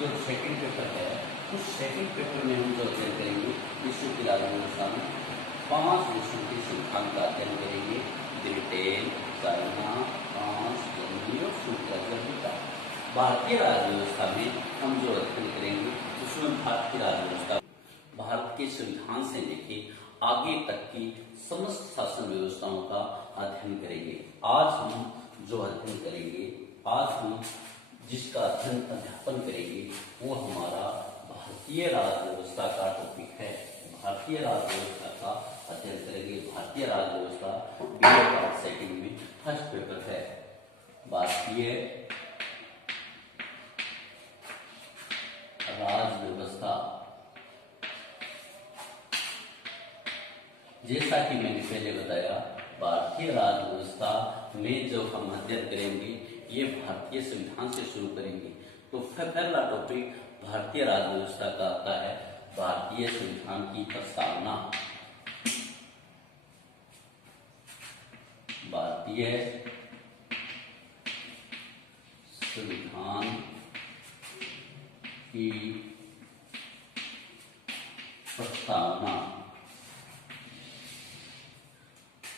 जो second paper है उस सेकंड पेपर में हम जो अध्ययन करेंगे विश्व की राज्य व्यवस्था में 5 विषयों के सिद्धांत का अध्ययन करेंगे। ब्रिटेन, चाइना, फ्रांस, जर्मनी और स्विट्जरलैंड। भारतीय राज्य व्यवस्था में हम जो अध्ययन करेंगे उसमें भारत की राज्य व्यवस्था, भारत के संविधान से लेके आगे तक की समस्त शासन व्यवस्थाओं का अध्ययन करेंगे। आज हम जो अध्ययन करेंगे, आज हम जिसका अध्यापन करेंगे वो हमारा भारतीय राज्य व्यवस्था का टॉपिक है। भारतीय राज्य व्यवस्था का अध्ययन करेंगे। भारतीय राज्य व्यवस्था बीए पार्ट सेकंड में फर्स्ट पेपर है। भारतीय राज्य व्यवस्था, जैसा कि मैंने पहले बताया, भारतीय राज्य व्यवस्था में जो हम अध्ययन करेंगे ये भारतीय संविधान से शुरू करेंगे। तो पहला टॉपिक भारतीय राज्य व्यवस्था का आता है भारतीय संविधान की प्रस्तावना। भारतीय संविधान की प्रस्तावना।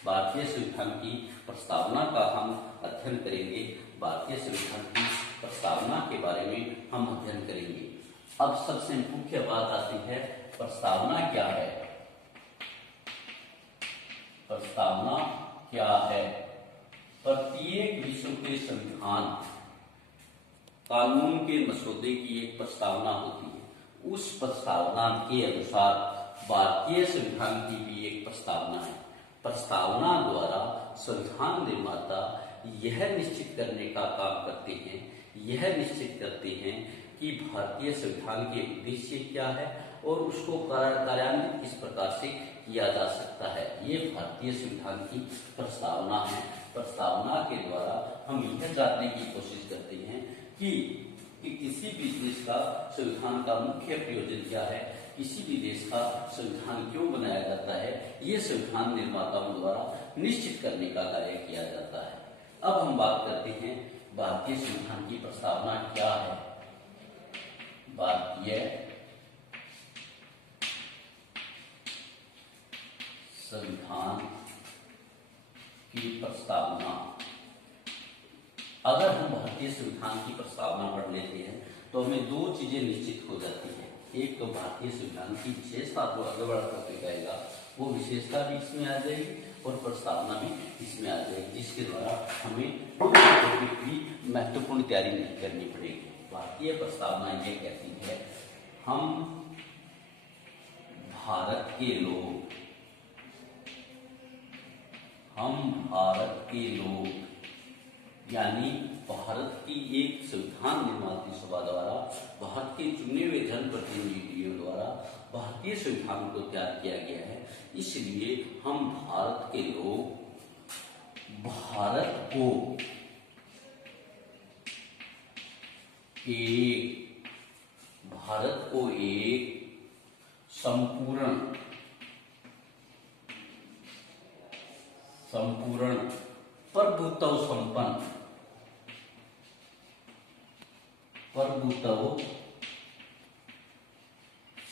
भारतीय संविधान की प्रस्तावना का हम अध्ययन करेंगे। भारतीय संविधान की प्रस्तावना के बारे में हम अध्ययन करेंगे। अब सबसे मुख्य बात आती है, प्रस्तावना क्या है? प्रस्तावना क्या है? प्रत्येक विश्व के संविधान कानून के मसौदे की एक प्रस्तावना होती है। उस प्रस्तावना के अनुसार भारतीय संविधान की भी एक प्रस्तावना है। प्रस्तावना द्वारा संविधान निर्माता यह निश्चित करने का काम करते हैं, यह निश्चित करते हैं कि भारतीय संविधान के उद्देश्य क्या है और उसको कार्यान्वित किस प्रकार से किया जा सकता है। ये भारतीय संविधान की प्रस्तावना है। प्रस्तावना के द्वारा हम यह जानने की कोशिश करते हैं कि किसी भी देश का संविधान का मुख्य प्रयोजन क्या है, किसी भी देश का संविधान क्यों बनाया जाता है, ये संविधान निर्माताओं द्वारा निश्चित करने का कार्य किया जाता है। अब हम बात करते हैं भारतीय संविधान की प्रस्तावना क्या है। भारतीय संविधान की प्रस्तावना। अगर हम भारतीय संविधान की प्रस्तावना पढ़ लेते हैं तो हमें दो चीजें निश्चित हो जाती हैं। एक तो भारतीय संविधान की विशेषता, जो आगे बढ़ा टॉपिक आएगा वो विशेषता भी इसमें आ जाएगी और प्रस्तावना भी इसमें आ जाएगी, जिसके द्वारा हमें टॉपिक की महत्वपूर्ण तैयारी नहीं करनी पड़ेगी। भारतीय प्रस्तावना ये कहती है, हम भारत के लोग, यानी भारत की एक संविधान निर्माती सभा द्वारा, भारत के चुने हुए जनप्रतिनिधियों द्वारा भारतीय संविधान को तैयार किया गया है। इसलिए हम भारत के लोग भारत को एक संपूर्ण प्रभुत्व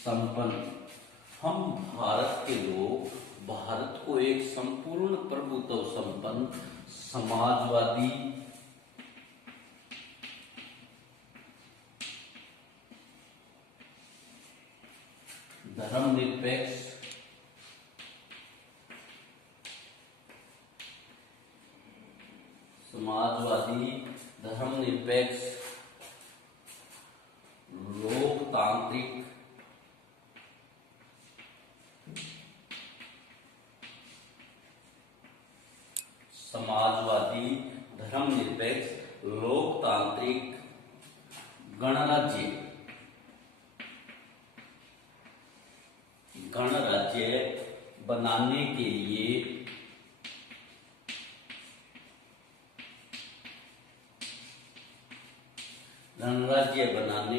संपन्न, हम भारत के लोग भारत को एक संपूर्ण प्रभुत्व संपन्न, समाजवादी, धर्मनिरपेक्ष, लोकतांत्रिक, लोकतांत्रिक गणराज्य बनाने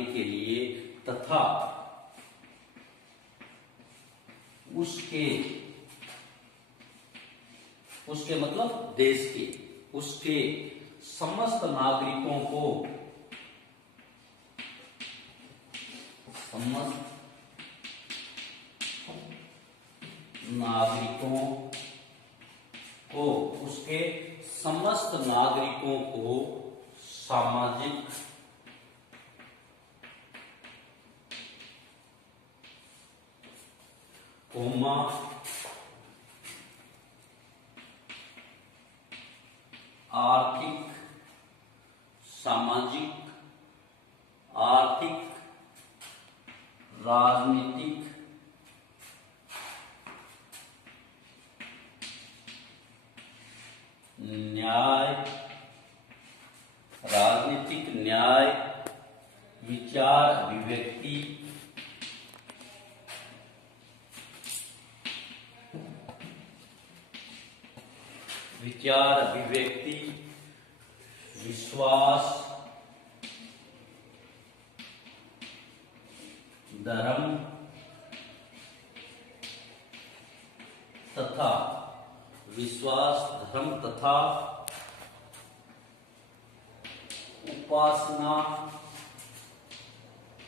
के लिए तथा उसके मतलब देश के, उसके समस्त नागरिकों को समस्त नागरिकों को, उसके समस्त नागरिकों को सामाजिक कोमा आर्थिक, सामाजिक, आर्थिक, राजनीतिक, न्याय, राजनीतिक न्याय, विचार अभिव्यक्ति, विचार अभिव्यक्ति, विश्वास, धर्म तथा विश्वास, धर्म तथा उपासना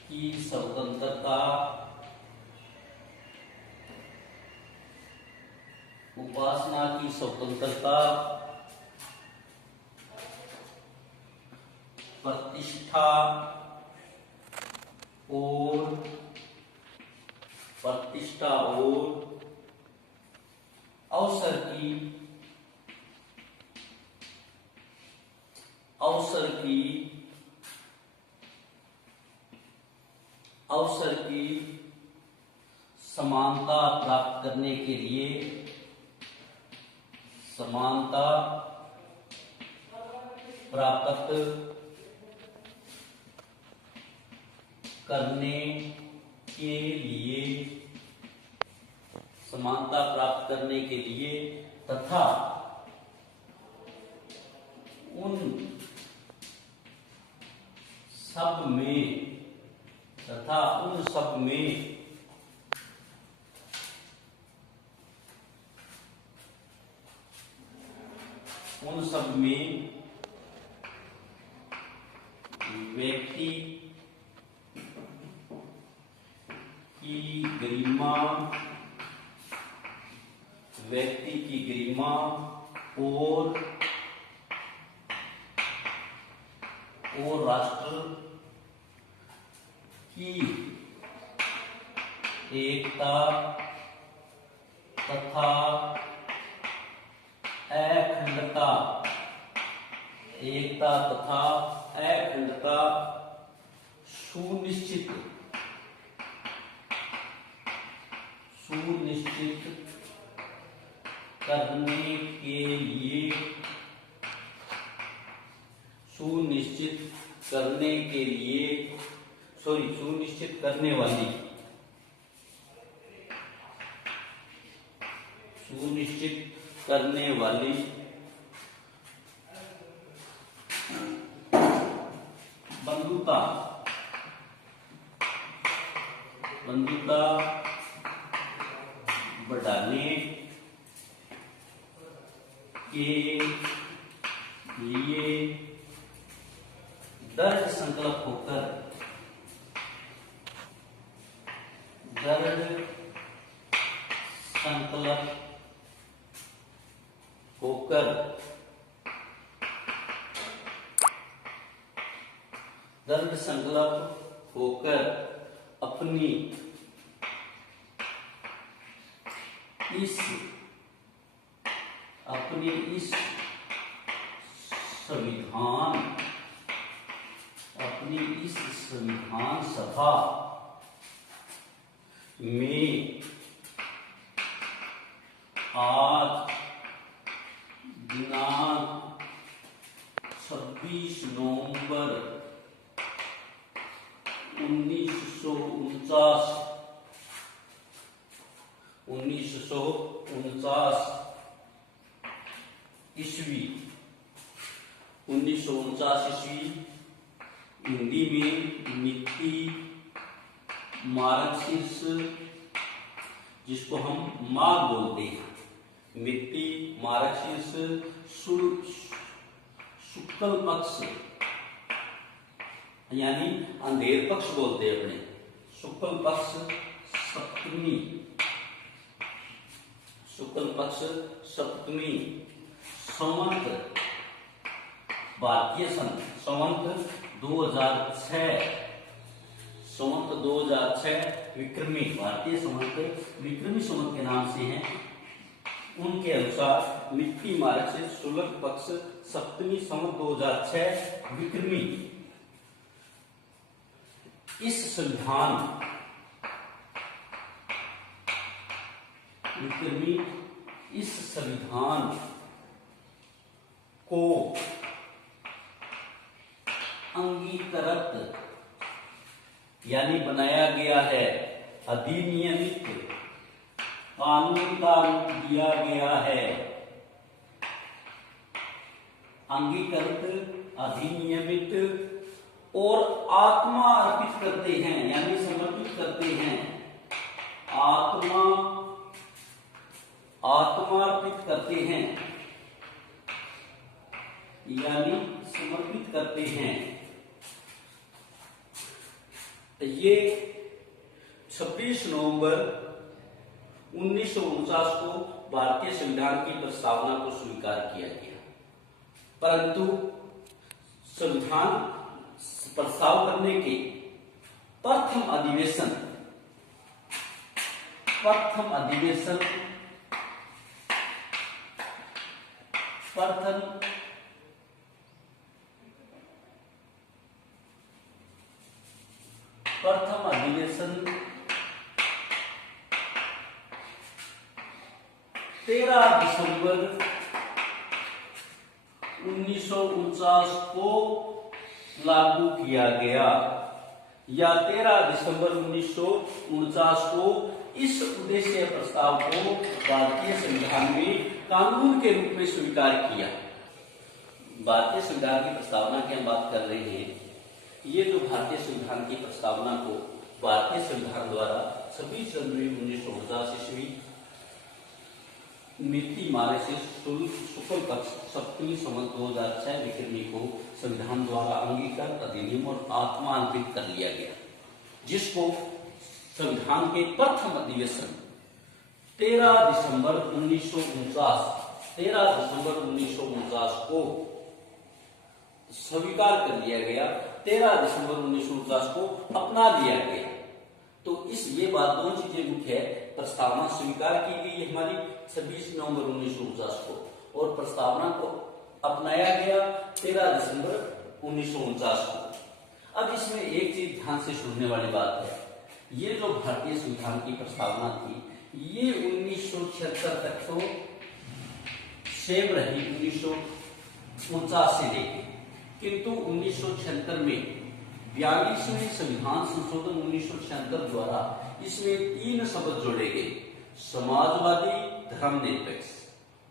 की स्वतंत्रता, उपासना की स्वतंत्रता, प्रतिष्ठा और अवसर की समानता प्राप्त करने के लिए, समानता प्राप्त करने के लिए, समानता प्राप्त करने के लिए तथा उन सब में व्यक्ति की गरिमा और राष्ट्र की एकता तथा अखंडता सुनिश्चित करने वाली बंधुता बढ़ाने के लिए दृढ़ संकल्प होकर अपनी इस संविधान सभा में आज दिनांक 26 नवंबर 1949 ईस्वी हिंदी में मित्ती मार्क्सिस, जिसको हम मार्ग बोलते हैं, मित्ती मार्क्सिस शुक्ल पक्ष यानी अंधेर पक्ष बोलते हैं अपने, शुक्ल पक्ष सप्तमी, शुक्ल पक्ष सप्तमी, संवत भारतीय सन संवत 2006, संवत 2006 विक्रमी, भारतीय संवत विक्रमी संवत के नाम से हैं। उनके अनुसार मिथि मार्ग से शुक्ल पक्ष सप्तमी संवत 2006 विक्रमी इस संविधान विक्रमी इस संविधान को अंगीकृत यानी बनाया गया है, अधिनियमित कानून का रूप दिया गया है, अंगीकृत अधिनियमित और आत्मा अर्पित करते हैं यानी समर्पित करते हैं, आत्मा अर्पित करते हैं यानी समर्पित करते हैं। ये 26 नवंबर 1949 को भारतीय संविधान की प्रस्तावना को स्वीकार किया गया, परंतु संविधान प्रस्ताव करने के प्रथम अधिवेशन प्रथम 13 दिसंबर 1949 को लागू किया गया, या 13 दिसंबर 1949 को इस उद्देश्य प्रस्ताव को भारतीय संविधान में कानून के रूप में स्वीकार किया। भारतीय संविधान की प्रस्तावना की हम बात कर रहे हैं। ये जो भारतीय संविधान की प्रस्तावना को भारतीय संविधान द्वारा 26 जनवरी 1949 ईस्वी मिति मार्ग से शुक्ल पक्ष सप्तमी संवत 2006 विक्रमी को संविधान द्वारा अंगीकृत अधिनियम और आत्मान्वित कर लिया गया, जिसको संविधान के प्रथम अधिवेशन 13 दिसंबर 1949 को स्वीकार कर लिया गया, 13 दिसंबर 1949 को अपना लिया गया। तो ये बात दोनों चीजें मुख्य है। प्रस्तावना स्वीकार की गई हमारी 26 नवंबर 1949 को और प्रस्तावना को अपनाया गया 13 दिसंबर 1949 को। अब इसमें एक चीज ध्यान से सुनने वाली बात है, ये जो भारतीय संविधान की प्रस्तावना थी ये 1976 तक तो सेम रही, 1949 से लेके, किंतु 1976 में 42वें संविधान संशोधन 1976 द्वारा इसमें 3 शब्द जोड़े गए, समाजवादी, धर्मनिरपेक्ष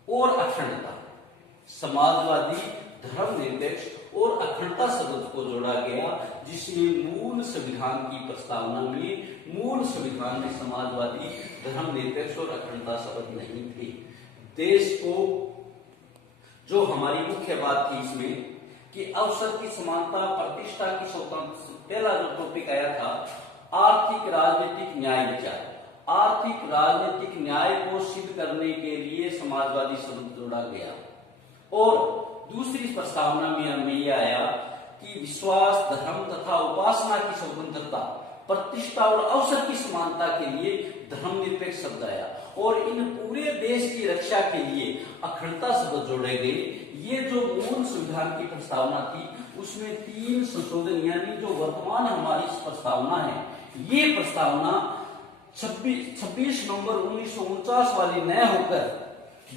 और अखंडता। समाजवादी, धर्मनिरपेक्ष और अखंडता शब्द को जोड़ा गया, जिसमें मूल संविधान की प्रस्तावना में मूल संविधान में समाजवादी, धर्मनिरपेक्ष और अखंडता शब्द नहीं थे। देश को जो हमारी मुख्य बात थी इसमें कि अवसर की समानता, प्रतिष्ठा की स्वतंत्रता, पहला जो टॉपिक आया था आर्थिक राजनीतिक न्याय विचार। आर्थिक राजनीतिक न्याय को सिद्ध करने के लिए समाजवादी शब्द जोड़ा गया। और दूसरी प्रस्तावना में हमें यह आया कि विश्वास, धर्म तथा उपासना की स्वतंत्रता, प्रतिष्ठा और अवसर की समानता के लिए धर्मनिरपेक्ष शब्द आया। और इन पूरे देश की रक्षा के लिए अखंडता शब्द जोड़े गए। ये जो मूल संविधान की प्रस्तावना थी उसमें 3 संशोधन, यानी जो वर्तमान हमारी प्रस्तावना है, ये प्रस्तावना 26 नवंबर 1949 वाली न होकर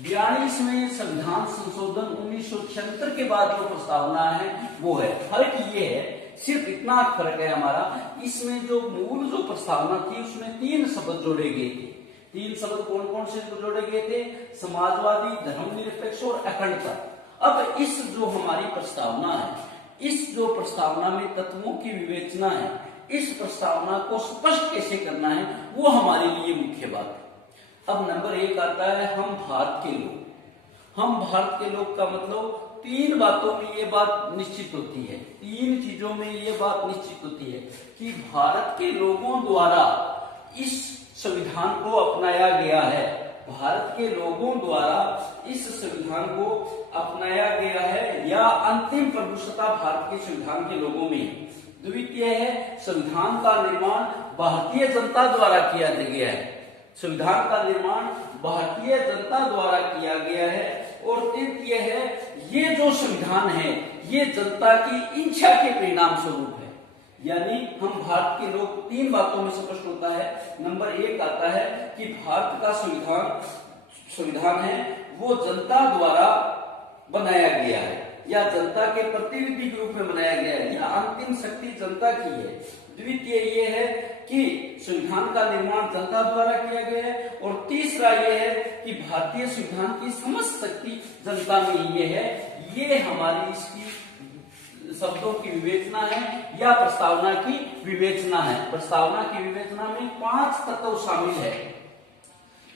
42वें संविधान संशोधन 1976 के बाद जो प्रस्तावना है वो है। फर्क ये है, सिर्फ इतना फर्क है हमारा, इसमें जो मूल जो प्रस्तावना थी उसमें 3 शब्द जोड़े गए थे। 3 शब्द कौन कौन से जोड़े गए थे? समाजवादी, धर्मनिरपेक्ष और अखंडता। अब इस जो हमारी प्रस्तावना है, इस जो प्रस्तावना में तत्वों की विवेचना है, इस प्रस्तावना को स्पष्ट कैसे करना है वो हमारे लिए मुख्य बात है। अब नंबर 1 आता है हम भारत के लोग। हम भारत के लोग का मतलब 3 बातों में ये बात निश्चित होती है। तीन चीजों में ये बात निश्चित होती है कि भारत के लोगों द्वारा इस संविधान को अपनाया गया है। भारत के लोगों द्वारा इस संविधान को अपनाया गया है या अंतिम प्रभुसत्ता भारत के संविधान के लोगों में है। द्वितीय है, संविधान का निर्माण भारतीय जनता द्वारा किया गया है। संविधान का निर्माण भारतीय जनता द्वारा किया गया है। और तृतीय है, ये जो संविधान है ये जनता की इच्छा के परिणाम स्वरूप है। यानी हम भारत के लोग तीन बातों में स्पष्ट होता है। नंबर एक आता है कि भारत का संविधान है वो जनता द्वारा बनाया गया है या जनता के प्रतिनिधि के रूप में बनाया गया है या अंतिम शक्ति जनता की है। द्वितीय ये है कि संविधान का निर्माण जनता द्वारा किया गया है। और तीसरा ये है कि भारतीय संविधान की समस्त शक्ति जनता में ही है। ये हमारी इसकी शब्दों की विवेचना है या प्रस्तावना की विवेचना है। प्रस्तावना की विवेचना में 5 तत्व शामिल है।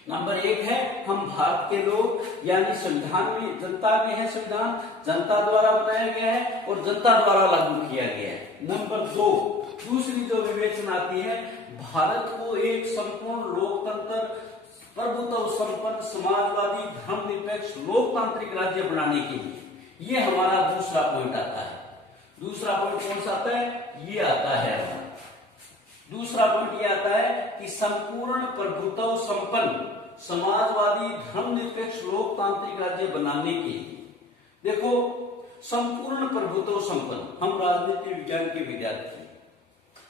नंबर एक है, हम भारत के लोग यानी संविधान में जनता में है, संविधान जनता द्वारा बनाया गया है और जनता द्वारा लागू किया गया है। नंबर दो, दूसरी जो विवेचना आती है, भारत को एक संपूर्ण लोकतंत्र प्रभुत्व संपन्न समाजवादी धर्मनिरपेक्ष लोकतांत्रिक राज्य बनाने के लिए, ये हमारा दूसरा पॉइंट आता है। दूसरा पॉइंट कौन सा आता है? ये आता है हमारा दूसरा पॉइंट ये आता है कि संपूर्ण प्रभुत्व संपन्न समाजवादी धर्मनिरपेक्ष लोकतांत्रिक राज्य बनाने के लिए, देखो संपूर्ण प्रभुत्व संपन्न, हम राजनीति विज्ञान के विद्यार्थी,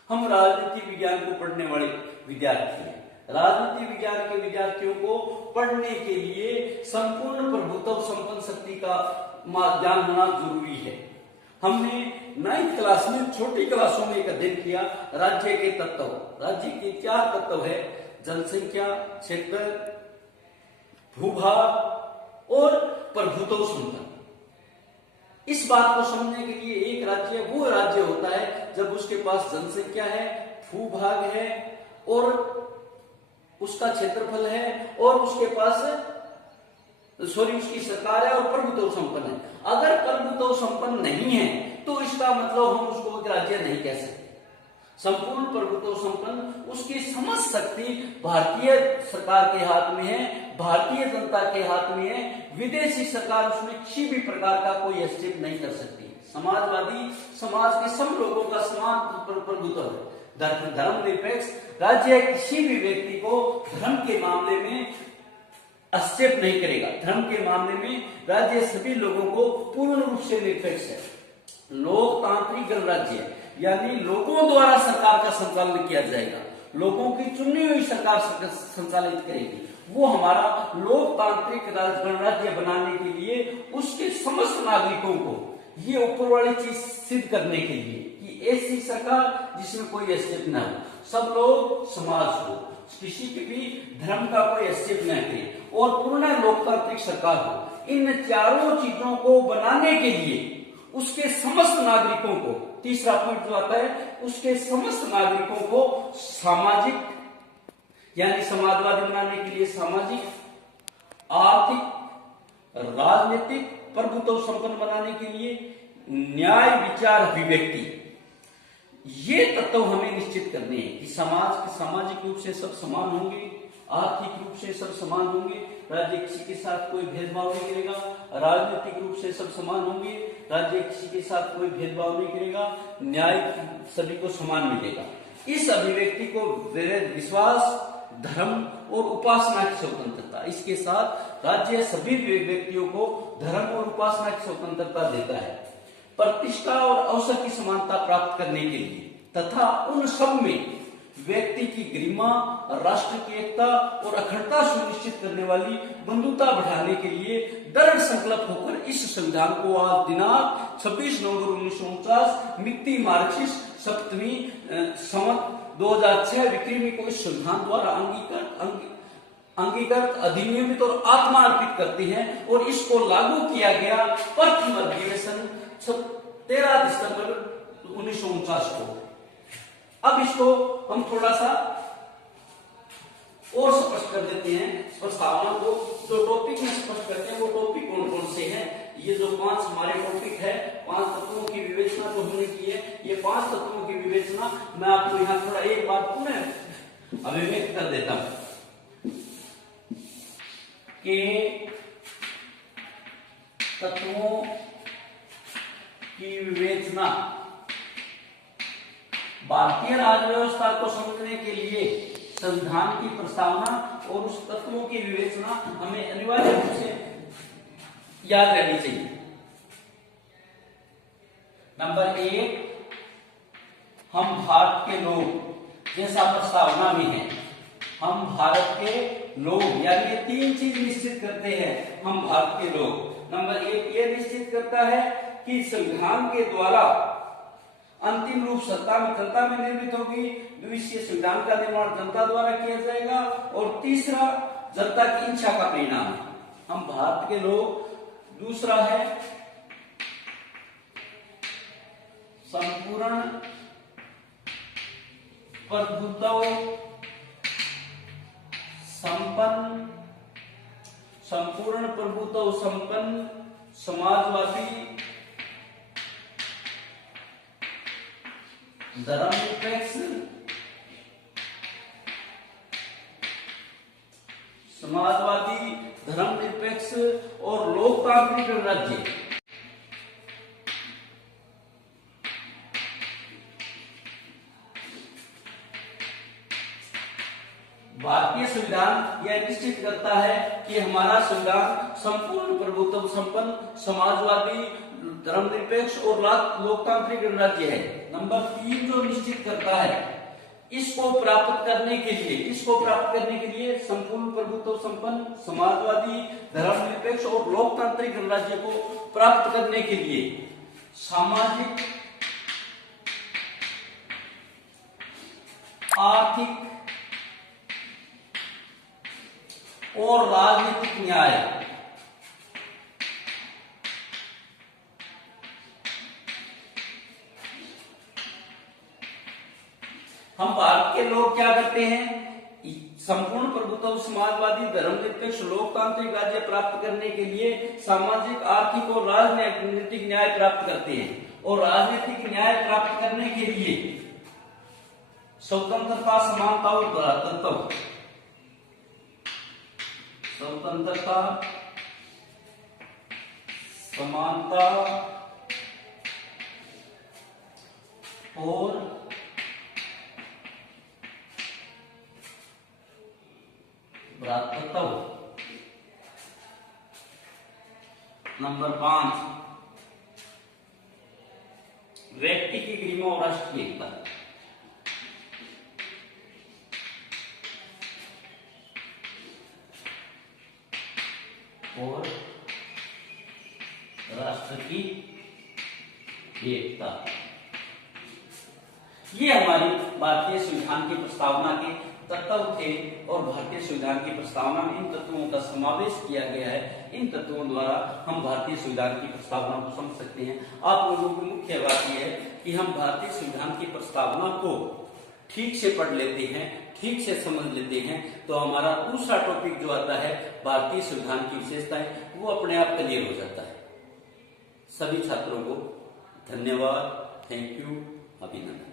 हम राजनीति विज्ञान को पढ़ने वाले विद्यार्थी हैं। राजनीति विज्ञान के विद्यार्थियों को पढ़ने के लिए संपूर्ण प्रभुत्व संपन्न शक्ति का ज्ञान होना जरूरी है। हमने 9th क्लास में छोटी क्लासों में एक अध्ययन किया राज्य के तत्व। राज्य के 4 तत्व है, जनसंख्या, क्षेत्र, भूभाग और प्रभुत्व संपन्न। इस बात को समझने के लिए एक राज्य वो राज्य होता है जब उसके पास जनसंख्या है, भूभाग है और उसका क्षेत्रफल है और उसके पास उसकी सरकार है और प्रभुत्व संपन्न है। अगर प्रभुत्व संपन्न नहीं है तो इसका मतलब हम उसको एक राज्य नहीं कह सकते। संपूर्ण प्रभुत्व संपन्न, उसकी समस्त शक्ति भारतीय सरकार के हाथ में है, भारतीय जनता के हाथ में है। विदेशी सरकार उसमें किसी भी प्रकार का कोई हस्तक्षेप नहीं कर सकती। समाजवादी समाज के सब लोगों का समान प्रभुत्व है। धर्मनिरपेक्ष राज्य किसी भी व्यक्ति को धर्म के मामले में हस्तक्षेप नहीं करेगा। धर्म के मामले में राज्य सभी लोगों को पूर्ण रूप से निरपेक्ष है। लोकतांत्रिक गणराज्य यानी लोगों द्वारा सरकार का संचालन किया जाएगा, लोगों की चुनी हुई सरकार संचालित करेगी। वो हमारा लोकतांत्रिक गणराज्य बनाने के लिए उसके समस्त नागरिकों को ये ऊपर वाली चीज सिद्ध करने के लिए कि ऐसी सरकार जिसमें कोई हस्तक्षेप न हो, सब लोग समाज हो, किसी के भी धर्म का कोई हस्तक्षेप न करे और पूर्ण लोकतांत्रिक सरकार हो। इन चारों चीजों को बनाने के लिए उसके समस्त नागरिकों को, तीसरा पॉइंट जो आता है, उसके समस्त नागरिकों को सामाजिक यानी समाजवादी बनाने के लिए सामाजिक, आर्थिक, राजनीतिक प्रभुत्व संपन्न बनाने के लिए न्याय, विचार, अभिव्यक्ति, ये तत्व हमें निश्चित करने हैं कि सामाजिक रूप से सब समान होंगे, आर्थिक रूप से सब समान होंगे, राज्य किसी के साथ कोई भेदभाव नहीं करेगा, राजनीतिक रूप से सब समान होंगे, राज्य किसी के साथ कोई भेदभाव नहीं करेगा, न्याय सभी को समान मिलेगा। इस अभिव्यक्ति को विश्वास, धर्म और उपासना की स्वतंत्रता, इसके साथ राज्य सभी व्यक्तियों को धर्म और उपासना की स्वतंत्रता देता है। प्रतिष्ठा और अवसर की समानता प्राप्त करने के लिए तथा उन सब में व्यक्ति की गरिमा, राष्ट्र की एकता और अखंडता सुनिश्चित करने वाली बंधुता बढ़ाने के लिए दृढ़ संकल्प होकर इस संविधान को आज दिनांक 26 नवंबर 1949 मिति मार्क्सिस्ट सप्तमी संवत 2006 विक्रमी को इस संविधान द्वारा अंगीकृत, अधिनियमित और आत्मार्पित करते हैं और इसको लागू किया गया प्रथम अधिवेशन 13 दिसंबर 1949 को। अब इसको हम थोड़ा सा और स्पष्ट कर देते हैं प्रस्तावना को। जो टॉपिक में स्पष्ट करते हैं वो टॉपिक कौन कौन से हैं ये जो 5 हमारे टॉपिक है, 5 तत्वों की विवेचना जो हमने की है, ये 5 तत्वों की विवेचना मैं आपको यहाँ थोड़ा एक बात पुनः अभिव्यक्त कर देता हूं कि तत्वों की विवेचना भारतीय राज्य व्यवस्था को समझने के लिए संविधान की प्रस्तावना और उस तत्वों की विवेचना हमें अनिवार्य रूप से याद रहनी चाहिए। नंबर 1, हम भारत के लोग, जैसा प्रस्तावना में है, हम भारत के लोग, यानी ये 3 चीज निश्चित करते हैं हम भारत के लोग। नंबर 1 ये निश्चित करता है कि संविधान के द्वारा अंतिम रूप सत्ता में निर्मित होगी। द्वितीय, संविधान का निर्माण जनता द्वारा किया जाएगा। और तीसरा, जनता की इच्छा का परिणाम है, हम भारत के लोग। दूसरा है संपूर्ण प्रभुत्व संपन्न समाजवादी धर्मनिरपेक्ष और लोकतांत्रिक राज्य। भारतीय संविधान यह निश्चित करता है कि हमारा संविधान संपूर्ण प्रभुत्व संपन्न समाजवादी धर्मनिरपेक्ष और लोकतांत्रिक राज्य है। नंबर 3 जो निश्चित करता है, इसको प्राप्त करने के लिए संपूर्ण प्रभुत्व संपन्न समाजवादी धर्मनिरपेक्ष और लोकतांत्रिक राज्य को प्राप्त करने के लिए सामाजिक, आर्थिक और राजनीतिक न्याय हम भारत के लोग क्या करते हैं, संपूर्ण प्रभुत्व समाजवादी धर्मनिरपेक्ष लोकतांत्रिक राज्य प्राप्त करने के लिए सामाजिक, आर्थिक और राजनीतिक न्याय प्राप्त करते हैं। और राजनीतिक न्याय प्राप्त करने के लिए स्वतंत्रता, समानता और भ्रातृत्व, स्वतंत्रता, समानता और भ्रातृत्व। नंबर 5, व्यक्ति की गरिमा और राष्ट्र की एकता। और राष्ट्र की एकता, ये हमारी भारतीय संविधान की प्रस्तावना के तत्व थे। और भारतीय संविधान की प्रस्तावना में इन तत्वों का समावेश किया गया है। इन तत्वों द्वारा हम भारतीय संविधान की प्रस्तावना को समझ सकते हैं। आप लोगों की मुख्य बात यह है कि हम भारतीय संविधान की प्रस्तावना को ठीक से पढ़ लेते हैं, ठीक से समझ लेते हैं, तो हमारा दूसरा टॉपिक जो आता है भारतीय संविधान की विशेषताएं, वो अपने आप क्लियर हो जाता है। सभी छात्रों को धन्यवाद, थैंक यू, अभिनंदन।